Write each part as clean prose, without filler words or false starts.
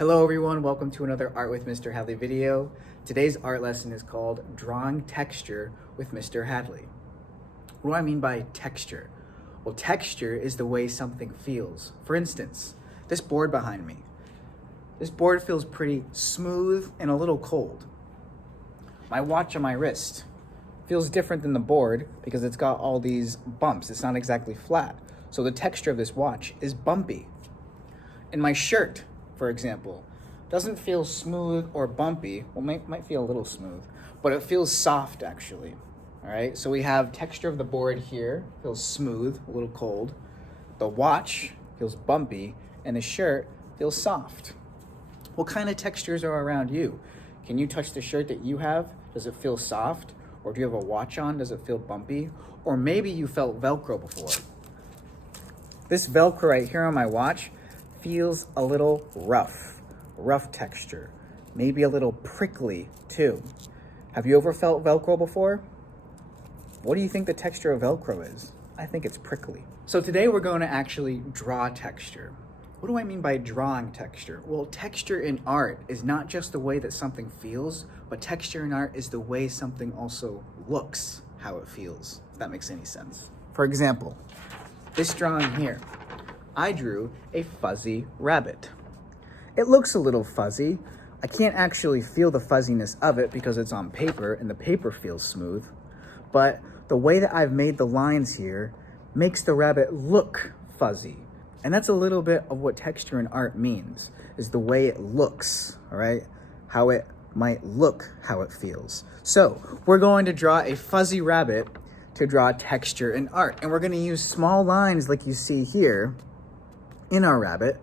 Hello everyone, welcome to another Art with Mr. Hadley video. Today's art lesson is called Drawing Texture with Mr. Hadley. What do I mean by texture? Well, texture is the way something feels. For instance, this board behind me. This board feels pretty smooth and a little cold. My watch on my wrist feels different than the board because it's got all these bumps. It's not exactly flat. So the texture of this watch is bumpy. And my shirt, for example, doesn't feel smooth or bumpy. Well, might feel a little smooth, but it feels soft actually. All right, so we have texture of the board here, feels smooth, a little cold. The watch feels bumpy, and the shirt feels soft. What kind of textures are around you? Can you touch the shirt that you have? Does it feel soft? Or do you have a watch on? Does it feel bumpy? Or maybe you felt Velcro before. This Velcro right here on my watch feels a little rough texture, maybe a little prickly too. Have you ever felt Velcro before? What do you think the texture of Velcro is? I think it's prickly. So today we're going to actually draw texture. What do I mean by drawing texture? Well, texture in art is not just the way that something feels, but texture in art is the way something also looks, how it feels, if that makes any sense. For example, this drawing here, I drew a fuzzy rabbit. It looks a little fuzzy. I can't actually feel the fuzziness of it because it's on paper and the paper feels smooth. But the way that I've made the lines here makes the rabbit look fuzzy. And that's a little bit of what texture in art means, is the way it looks, all right? How it might look, how it feels. So we're going to draw a fuzzy rabbit to draw texture in art. And we're gonna use small lines like you see here in our rabbit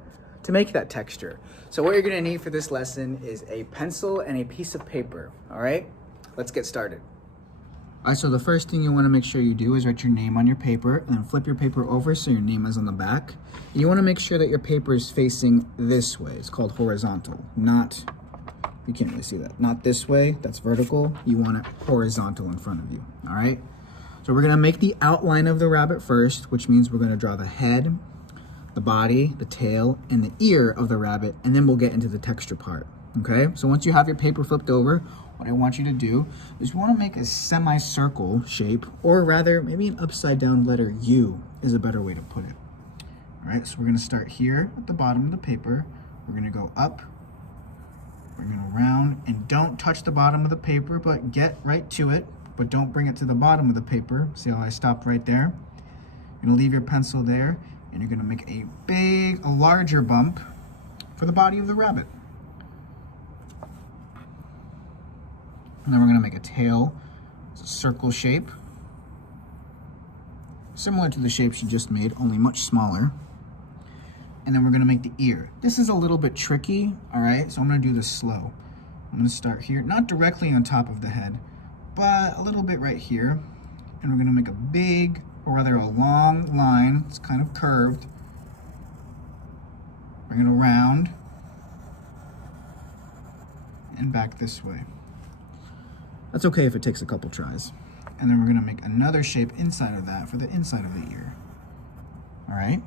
to make that texture. So what you're gonna need for this lesson is a pencil and a piece of paper, all right? Let's get started. All right, so the first thing you wanna make sure you do is write your name on your paper and then flip your paper over so your name is on the back. And you wanna make sure that your paper is facing this way. It's called horizontal, not, you can't really see that, not this way, that's vertical. You want it horizontal in front of you, all right? So we're gonna make the outline of the rabbit first, which means we're gonna draw the head, the body, the tail, and the ear of the rabbit, and then we'll get into the texture part, okay? So once you have your paper flipped over, what I want you to do is you wanna make a semicircle shape, or rather, maybe an upside down letter U is a better way to put it. All right, so we're gonna start here at the bottom of the paper. We're gonna go up, we're gonna round, and don't touch the bottom of the paper, but get right to it, but don't bring it to the bottom of the paper. See how I stopped right there? You're gonna leave your pencil there, and you're gonna make a larger bump for the body of the rabbit. And then we're gonna make a tail, it's a circle shape, similar to the shapes you just made, only much smaller. And then we're gonna make the ear. This is a little bit tricky, all right? So I'm gonna do this slow. I'm gonna start here, not directly on top of the head, but a little bit right here. And we're gonna make a big, or rather a long line. It's kind of curved. Bring it around and back this way. That's okay if it takes a couple tries. And then we're gonna make another shape inside of that for the inside of the ear. All right?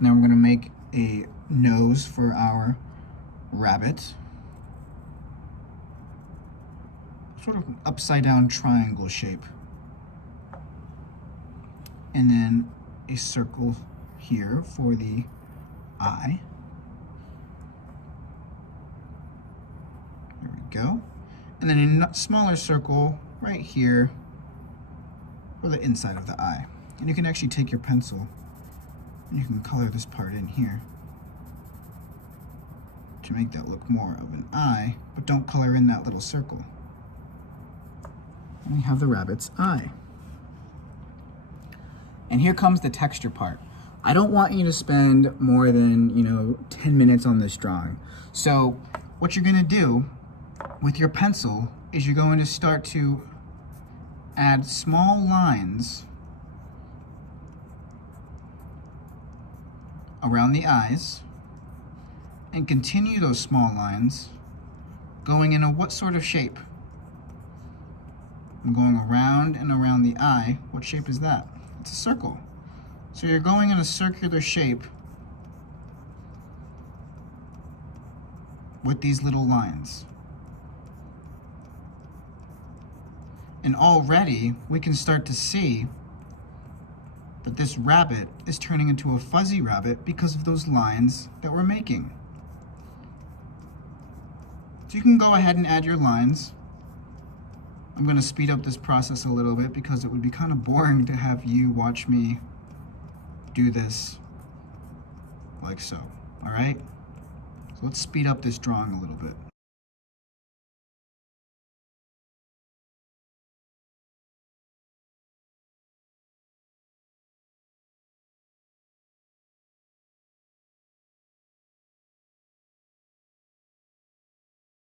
Now we're gonna make a nose for our rabbit. Sort of an upside down triangle shape. And then a circle here for the eye. There we go. And then a smaller circle right here for the inside of the eye. And you can actually take your pencil and you can color this part in here to make that look more of an eye, but don't color in that little circle. And we have the rabbit's eye. And here comes the texture part. I don't want you to spend more than, 10 minutes on this drawing. So what you're gonna do with your pencil is you're going to start to add small lines around the eyes and continue those small lines going in what sort of shape? I'm going around and around the eye. What shape is that? It's a circle. So you're going in a circular shape with these little lines. And already we can start to see that this rabbit is turning into a fuzzy rabbit because of those lines that we're making. So you can go ahead and add your lines. I'm going to speed up this process a little bit because it would be kind of boring to have you watch me do this like so, all right? So let's speed up this drawing a little bit.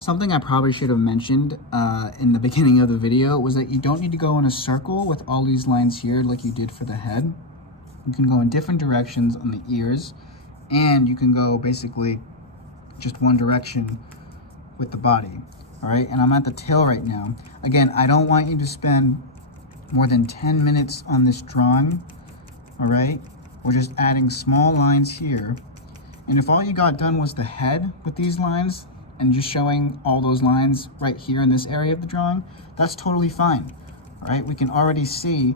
Something I probably should have mentioned in the beginning of the video was that you don't need to go in a circle with all these lines here like you did for the head. You can go in different directions on the ears, and you can go basically just one direction with the body. All right, and I'm at the tail right now. Again, I don't want you to spend more than 10 minutes on this drawing. All right, we're just adding small lines here. And if all you got done was the head with these lines, and just showing all those lines right here in this area of the drawing, that's totally fine. All right, we can already see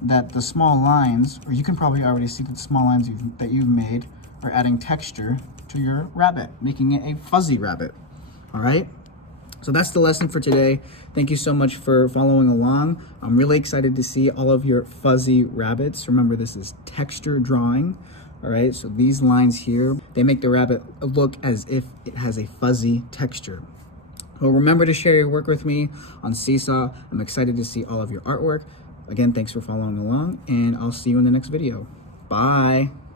that the small lines, or you can probably already see that the small lines that you've made are adding texture to your rabbit, making it a fuzzy rabbit. All right, so that's the lesson for today. Thank you so much for following along. I'm really excited to see all of your fuzzy rabbits. Remember, this is texture drawing. All right, so these lines here, they make the rabbit look as if it has a fuzzy texture. Well, remember to share your work with me on Seesaw. I'm excited to see all of your artwork. Again, thanks for following along, and I'll see you in the next video. Bye.